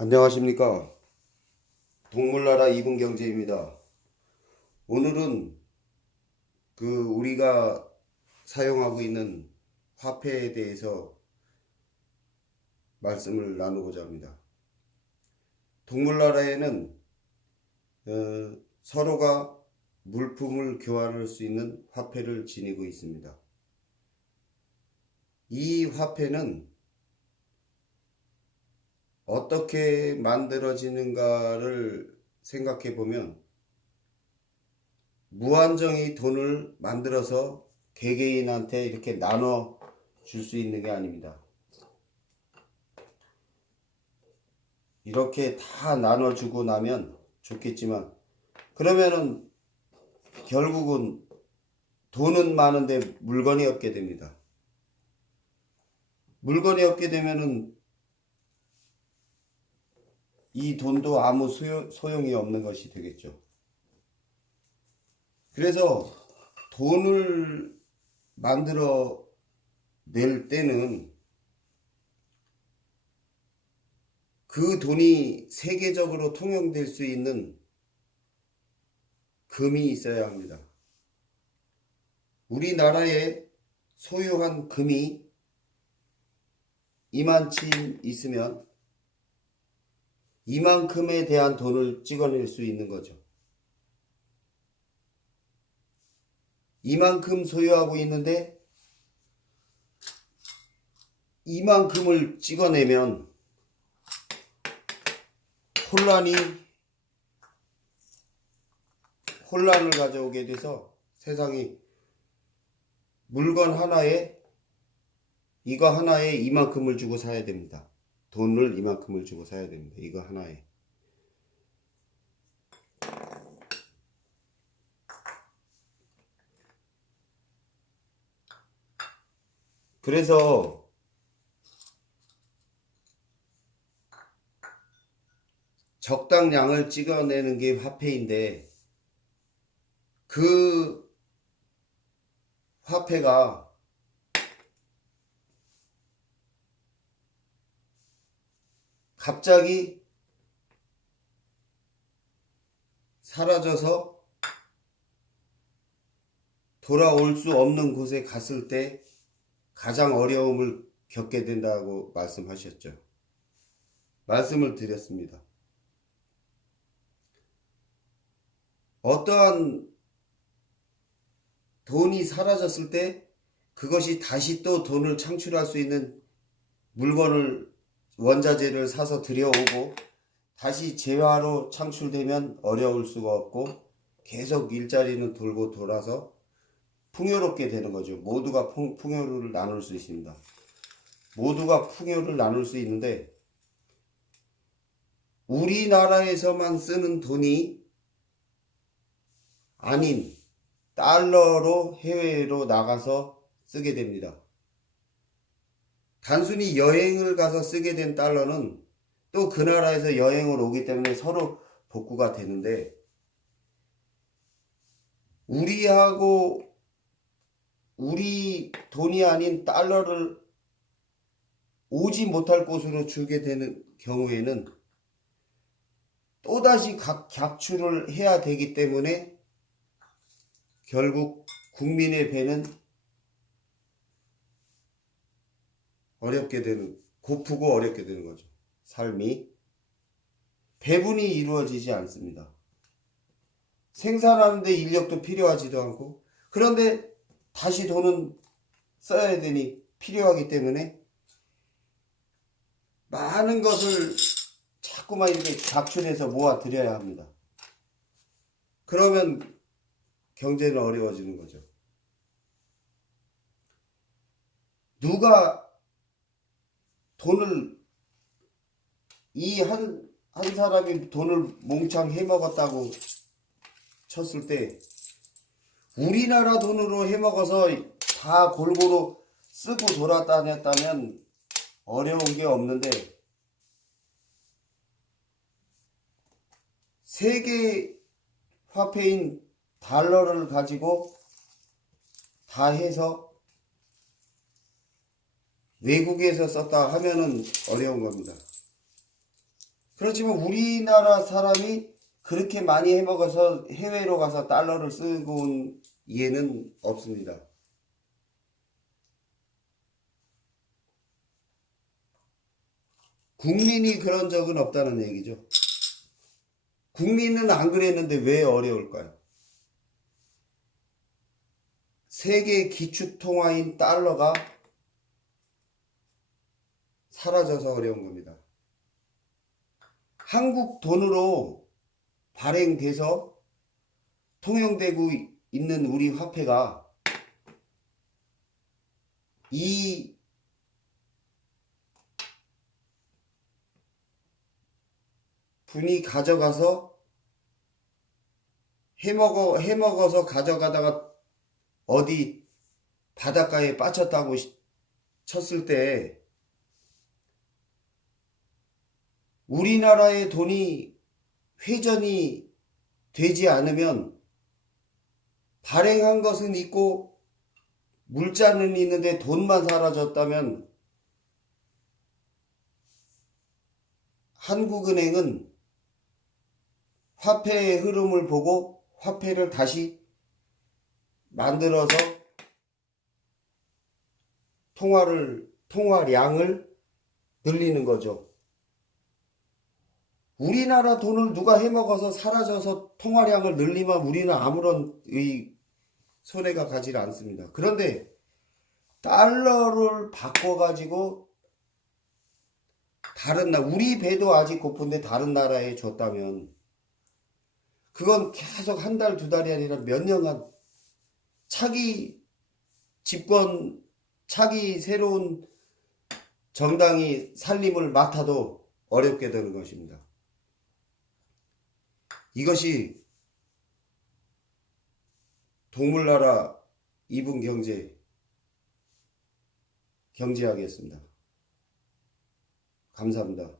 안녕하십니까. 동물나라 이분경제입니다. 오늘은 우리가 사용하고 있는 화폐에 대해서 말씀을 나누고자 합니다. 동물나라에는 서로가 물품을 교환할 수 있는 화폐를 지니고 있습니다. 이 화폐는 어떻게 만들어지는가를 생각해 보면 무한정의 돈을 만들어서 개개인한테 이렇게 나눠 줄 수 있는 게 아닙니다. 이렇게 다 나눠주고 나면 좋겠지만 그러면은 결국은 돈은 많은데 물건이 없게 됩니다. 물건이 없게 되면은 이 돈도 아무 소용이 없는 것이 되겠죠. 그래서 돈을 만들어 낼 때는 그 돈이 세계적으로 통용될 수 있는 금이 있어야 합니다. 우리나라에 소유한 금이 이만치 있으면 이만큼에 대한 돈을 찍어낼 수 있는 거죠. 이만큼 소유하고 있는데 이만큼을 찍어내면 혼란을 가져오게 돼서 세상이 물건 하나에 이거 하나에 이만큼을 주고 사야 됩니다. 돈을 이만큼을 주고 사야 됩니다. 이거 하나에. 그래서 적당량을 찍어내는 게 화폐인데 그 화폐가 갑자기 사라져서 돌아올 수 없는 곳에 갔을 때 가장 어려움을 겪게 된다고 말씀하셨죠. 말씀을 드렸습니다. 어떠한 돈이 사라졌을 때 그것이 다시 또 돈을 창출할 수 있는 물건을 원자재를 사서 들여오고 다시 재화로 창출되면 어려울 수가 없고 계속 일자리는 돌고 돌아서 풍요롭게 되는 거죠. 모두가 풍요를 나눌 수 있습니다. 모두가 풍요를 나눌 수 있는데 우리나라에서만 쓰는 돈이 아닌 달러로 해외로 나가서 쓰게 됩니다. 단순히 여행을 가서 쓰게 된 달러는 또 그 나라에서 여행을 오기 때문에 서로 복구가 되는데 우리 돈이 아닌 달러를 오지 못할 곳으로 주게 되는 경우에는 또다시 객출을 해야 되기 때문에 결국 국민의 배는 고프고 어렵게 되는 거죠. 삶이 배분이 이루어지지 않습니다. 생산하는데 인력도 필요하지도 않고 그런데 다시 돈은 써야 되니 필요하기 때문에 많은 것을 자꾸만 이렇게 각출해서 모아드려야 합니다. 그러면 경제는 어려워지는 거죠. 누가 돈을 한 사람이 돈을 몽창 해먹었다고 쳤을 때 우리나라 돈으로 해먹어서 다 골고루 쓰고 돌아다녔다면 어려운 게 없는데 세계 화폐인 달러를 가지고 다 해서 외국에서 썼다 하면은 어려운 겁니다. 그렇지만 우리나라 사람이 그렇게 많이 해먹어서 해외로 가서 달러를 쓰고 온 예는 없습니다. 국민이 그런 적은 없다는 얘기죠. 국민은 안 그랬는데 왜 어려울까요? 세계 기축통화인 달러가 사라져서 어려운 겁니다. 한국 돈으로 발행돼서 통용되고 있는 우리 화폐가 이 분이 가져가서 해먹어서 가져가다가 어디 바닷가에 빠졌다고 쳤을 때 우리나라의 돈이 회전이 되지 않으면 발행한 것은 있고 물자는 있는데 돈만 사라졌다면 한국은행은 화폐의 흐름을 보고 화폐를 다시 만들어서 통화량을 늘리는 거죠. 우리나라 돈을 누가 해먹어서 사라져서 통화량을 늘리면 우리는 아무런 손해가 가지 않습니다. 그런데 달러를 바꿔가지고 우리 배도 아직 고픈데 다른 나라에 줬다면 그건 계속 한 달, 두 달이 아니라 몇 년간 차기 새로운 정당이 살림을 맡아도 어렵게 되는 것입니다. 이것이 동물나라 2분 경제학이었습니다. 감사합니다.